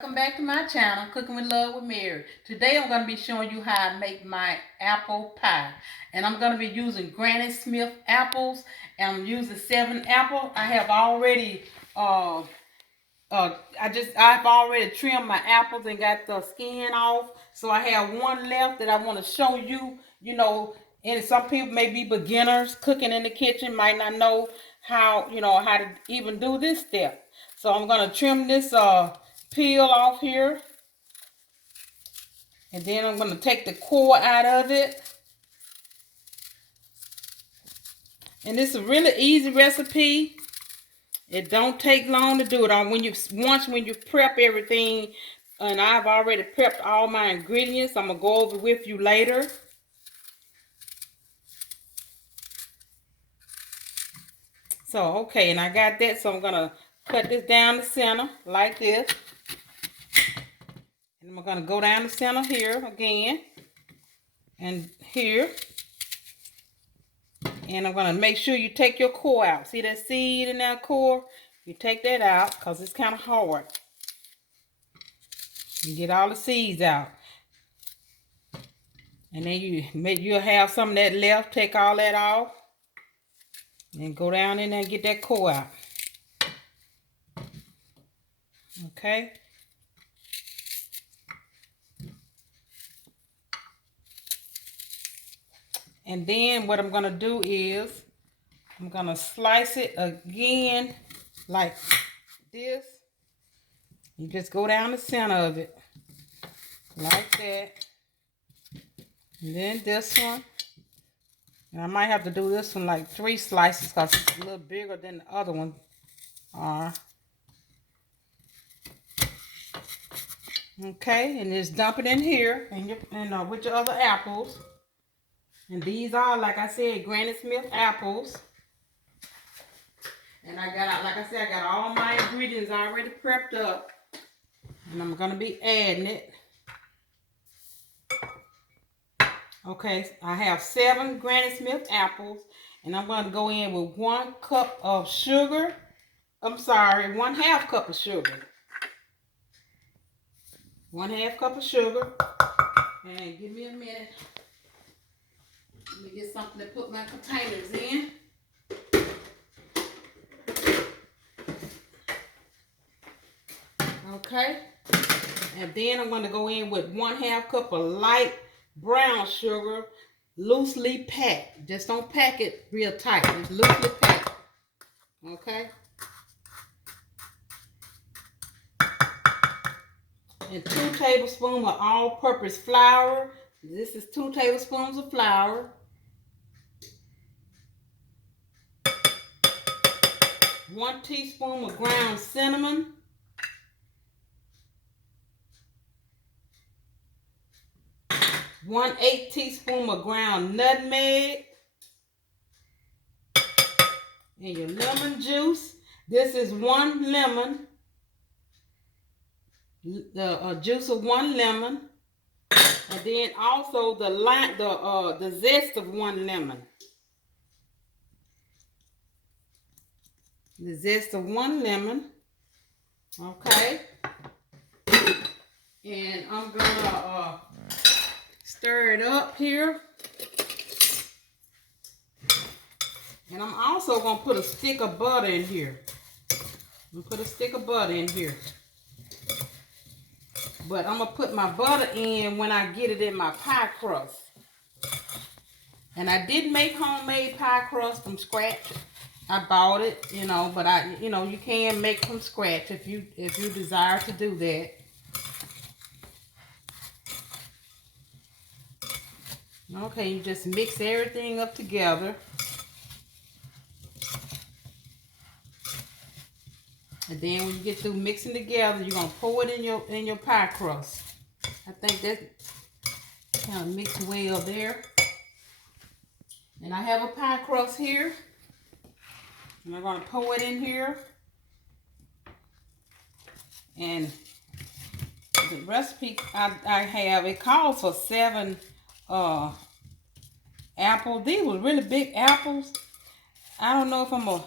Welcome back to my channel, Cooking with Love with Mary. Today I'm going to be showing you how I make my apple pie. And I'm going to be using Granny Smith apples. And I'm using 7 apples. I have already I've already trimmed my apples and got the skin off. So I have one left that I want to show you. And some people may be beginners cooking in the kitchen, might not know how to even do this step. So I'm gonna trim this peel off here, and then I'm gonna take the core out of it. And this is a really easy recipe. It don't take long to do it. When you prep everything, and I've already prepped all my ingredients, I'm gonna go over with you later. So okay, and I got that, so I'm gonna cut this down the center like this. And I'm gonna go down the center here again, and here. And I'm going to make sure you take your core out. See that seed in that core? You take that out because it's kind of hard. You get all the seeds out. And then you'll have some of that left. Take all that off. And go down in there and get that core out. Okay? And then what I'm going to do is I'm going to slice it again like this. You just go down the center of it like that. And then this one. And I might have to do this one like 3 slices because it's a little bigger than the other one are. Okay, and just dump it in here and with your other apples. And these are, like I said, Granny Smith apples. And I got all my ingredients already prepped up. And I'm going to be adding it. Okay, I have 7 Granny Smith apples. And I'm going to go in with 1 cup of sugar. I'm sorry, 1/2 cup of sugar. 1/2 cup of sugar. And give me a minute. Let me get something to put my containers in. Okay. And then I'm going to go in with 1/2 cup of light brown sugar, loosely packed. Just don't pack it real tight. It's loosely packed. Okay. And 2 tablespoons of all-purpose flour. This is 2 tablespoons of flour. 1 teaspoon of ground cinnamon. 1/8 teaspoon of ground nutmeg. And your lemon juice. This is 1 lemon. The juice of 1 lemon. And then also the zest of 1 lemon. The zest of 1 lemon. Okay. And I'm gonna stir it up here. And I'm also gonna put a stick of butter in here. But I'm gonna put my butter in when I get it in my pie crust. And I did make homemade pie crust from scratch. I bought it, but you can make from scratch if you desire to do that. Okay, you just mix everything up together. And then when you get through mixing together, you're gonna pour it in your pie crust. I think that kind of mixed well there. And I have a pie crust here. And I'm gonna pour it in here. And the recipe I have, it calls for 7 apples. These were really big apples. I don't know if I'm gonna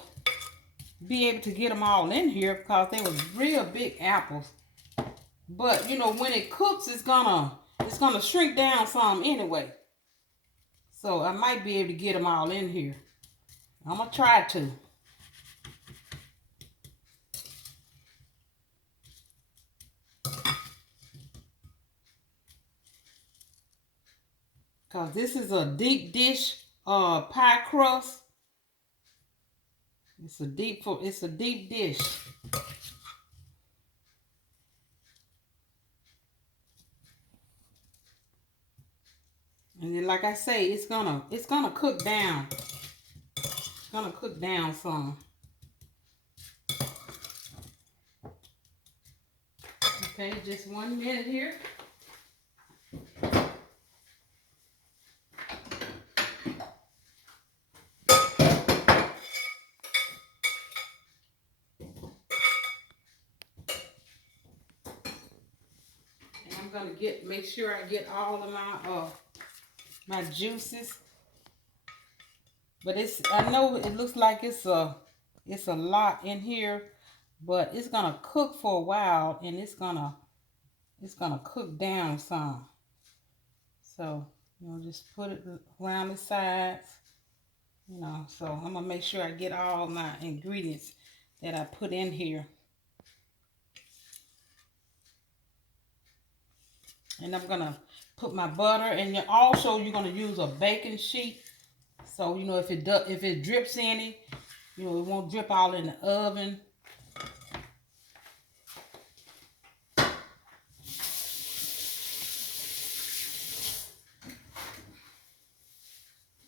be able to get them all in here because they were real big apples. But you know, when it cooks, it's gonna shrink down some anyway. So I might be able to get them all in here. I'm gonna try to. Cause this is a deep dish pie crust. It's a deep dish. And then like I say, it's gonna cook down. It's gonna cook down some. Okay, just 1 minute here. I'm gonna make sure I get all of my juices. But I know it looks like it's a lot in here, but it's gonna cook for a while, and it's gonna cook down some. So you know, just put it around the sides. You know, so I'm gonna make sure I get all my ingredients that I put in here. And I'm gonna put my butter, and you're gonna use a baking sheet. So you know, if it drips any, you know, it won't drip all in the oven.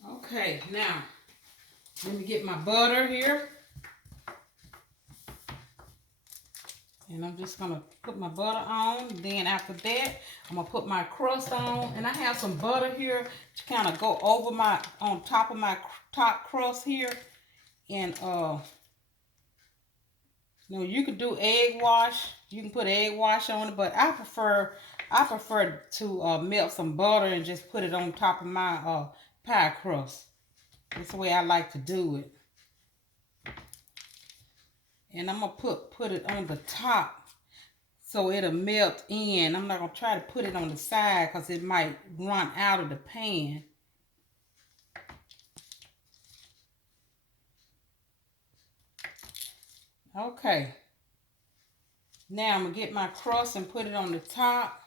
Okay, now let me get my butter here. And I'm just gonna put my butter on. Then after that, I'm gonna put my crust on. And I have some butter here to kind of go over on top of my top crust here. And you know, you could do egg wash. You can put egg wash on it, but I prefer to melt some butter and just put it on top of my pie crust. That's the way I like to do it. And I'm gonna put it on the top so it'll melt in. I'm not gonna try to put it on the side because it might run out of the pan. Okay. Now I'm gonna get my crust and put it on the top.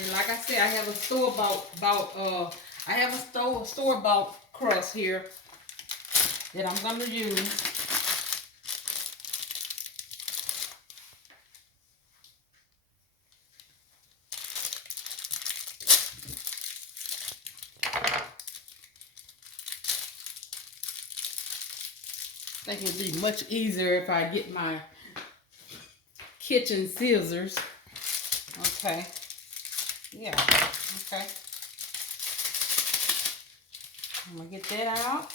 And like I said, I have a store-bought crust here that I'm gonna use. I think it'd be much easier if I get my kitchen scissors. Okay. Yeah. Okay. I'm gonna get that out.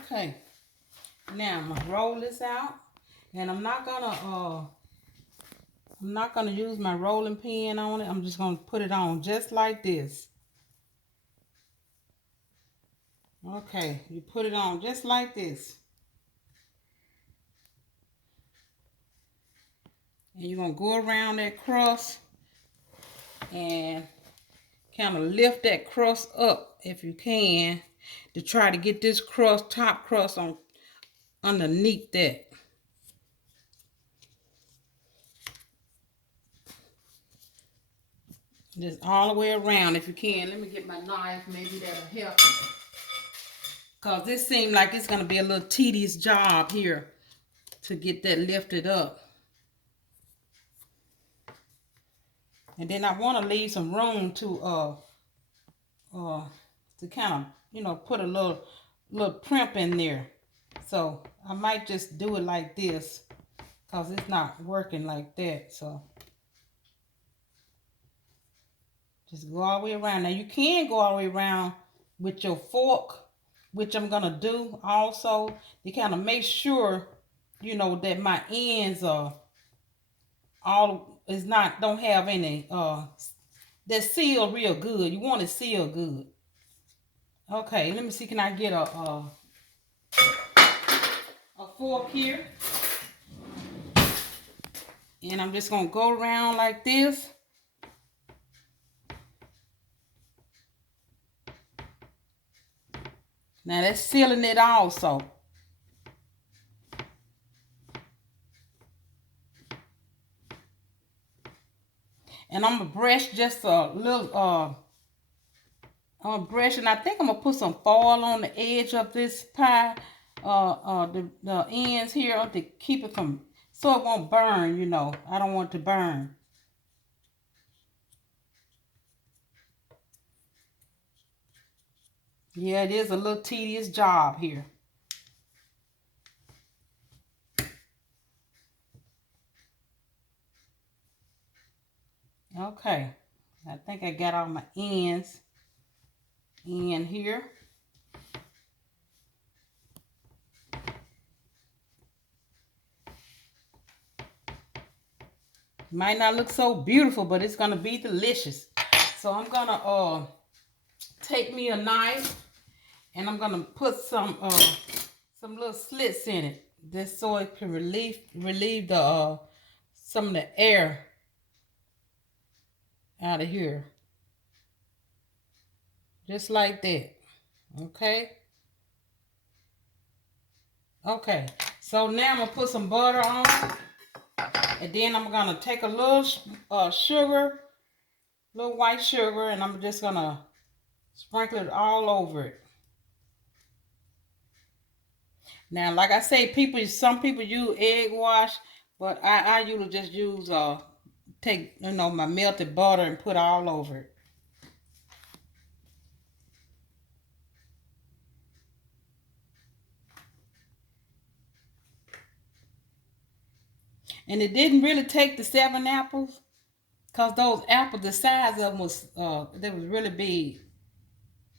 Okay. Now I'm gonna roll this out, and I'm not gonna use my rolling pin on it. I'm just gonna put it on just like this. Okay, you put it on just like this. And you're gonna go around that crust and kind of lift that crust up if you can to try to get this top crust on underneath that. Just all the way around if you can. Let me get my knife, maybe that'll help. Because this seems like it's going to be a little tedious job here to get that lifted up. And then I want to leave some room to kind of, you know, put a little primp in there. So I might just do it like this because it's not working like that. So just go all the way around. Now you can go all the way around with your fork, which I'm going to do also to kind of make sure, you know, that my ends are don't have any that's sealed real good. You want it sealed good. Okay, let me see. Can I get a fork here? And I'm just gonna go around like this. Now that's sealing it also. And I'm gonna brush just a little I'm gonna brush, and I think I'm gonna put some foil on the edge of this pie, the ends here to keep it from, so it won't burn, you know. I don't want it to burn. Yeah, it is a little tedious job here. Okay, I think I got all my ends in here. Might not look so beautiful, but it's gonna be delicious. So I'm gonna take me a knife, and I'm gonna put some little slits in it, just so it can relieve the some of the air out of here, just like that. Okay. Okay. So now I'm gonna put some butter on, and then I'm gonna take a little sugar, little white sugar, and I'm just gonna sprinkle it all over it. Now, like I say, some people use egg wash, but I usually just use take my melted butter and put all over it. And it didn't really take the 7 apples, because those apples, the size of them was they was really big.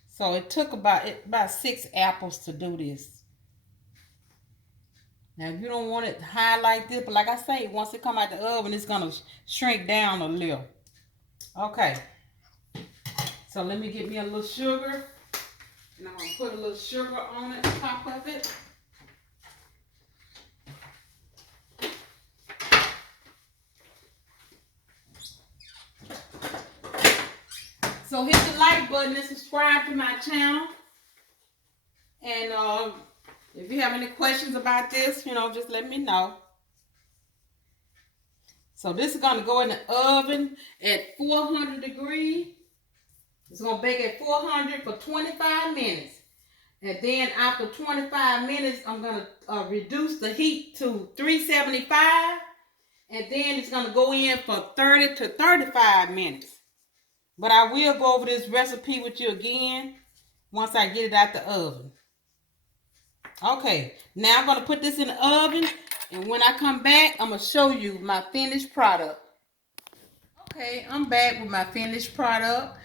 So it took about 6 apples to do this. Now, if you don't want it high like this, but like I say, once it come out the oven, it's gonna shrink down a little. Okay. So let me get me a little sugar, and I'm gonna put a little sugar on it, top of it. So hit the like button and subscribe to my channel. And if you have any questions about this, just let me know. So this is going to go in the oven at 400 degrees. It's going to bake at 400 for 25 minutes. And then after 25 minutes, I'm going to reduce the heat to 375. And then it's going to go in for 30 to 35 minutes. But I will go over this recipe with you again once I get it out the oven. Okay, now I'm going to put this in the oven, and when I come back, I'm going to show you my finished product. Okay, I'm back with my finished product,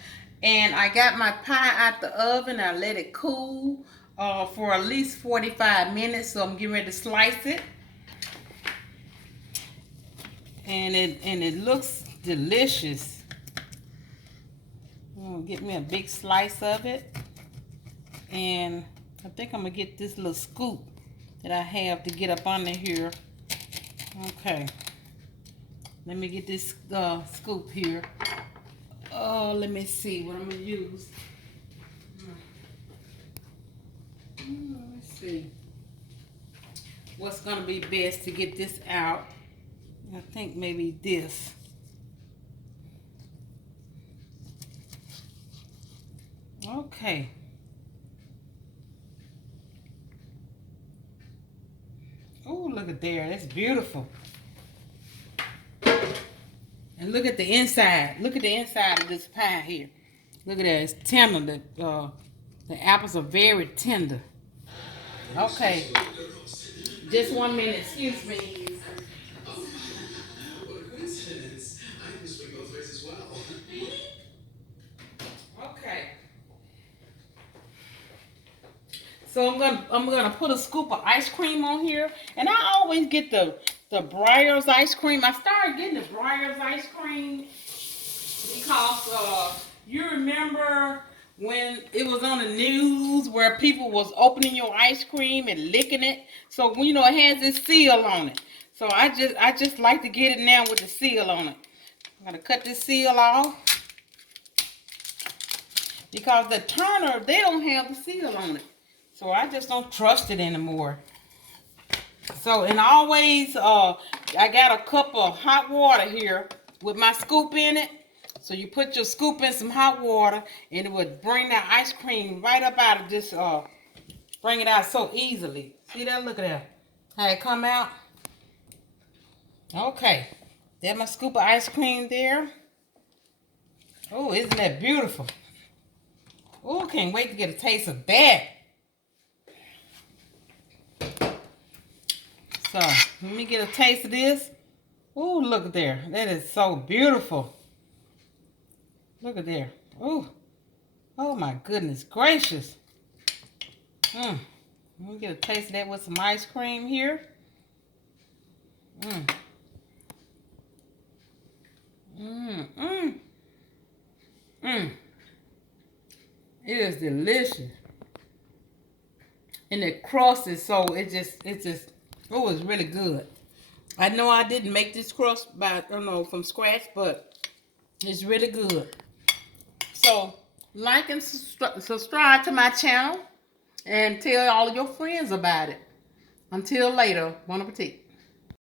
and I got my pie out the oven. I let it cool for at least 45 minutes, so I'm getting ready to slice it. And it looks delicious. I'm going to get me a big slice of it, and I think I'm going to get this little scoop that I have to get up under here. Okay. Let me get this scoop here. Oh, let me see what I'm going to use. Let's see what's going to be best to get this out. I think maybe this. Okay. Oh, look at there. That's beautiful. And look at the inside. Look at the inside of this pie here. Look at that. It's tender. The apples are very tender. Okay. Just 1 minute. Excuse me. What a coincidence. I can swing both ways as well. Okay. So I'm gonna put a scoop of ice cream on here, and I always get the the Breyers ice cream. I started getting the Breyers ice cream because you remember when it was on the news where people was opening your ice cream and licking it. So you know it has this seal on it. So I just like to get it now with the seal on it. I'm gonna cut this seal off because the Turner, they don't have the seal on it. So I just don't trust it anymore. So, and always, I got a cup of hot water here with my scoop in it. So you put your scoop in some hot water and it would bring that ice cream right up out of this, bring it out so easily. See that? Look at that. How it come out. Okay. There's my scoop of ice cream there. Oh, isn't that beautiful? Oh, can't wait to get a taste of that. So, let me get a taste of this. Oh, look at there. That is so beautiful. Look at there. Oh, oh my goodness gracious. Let me get a taste of that with some ice cream here. It is delicious. And the crust is so, oh, it's really good. I know I didn't make this crust from scratch, but it's really good. So, like and subscribe to my channel and tell all of your friends about it. Until later, bon appetit.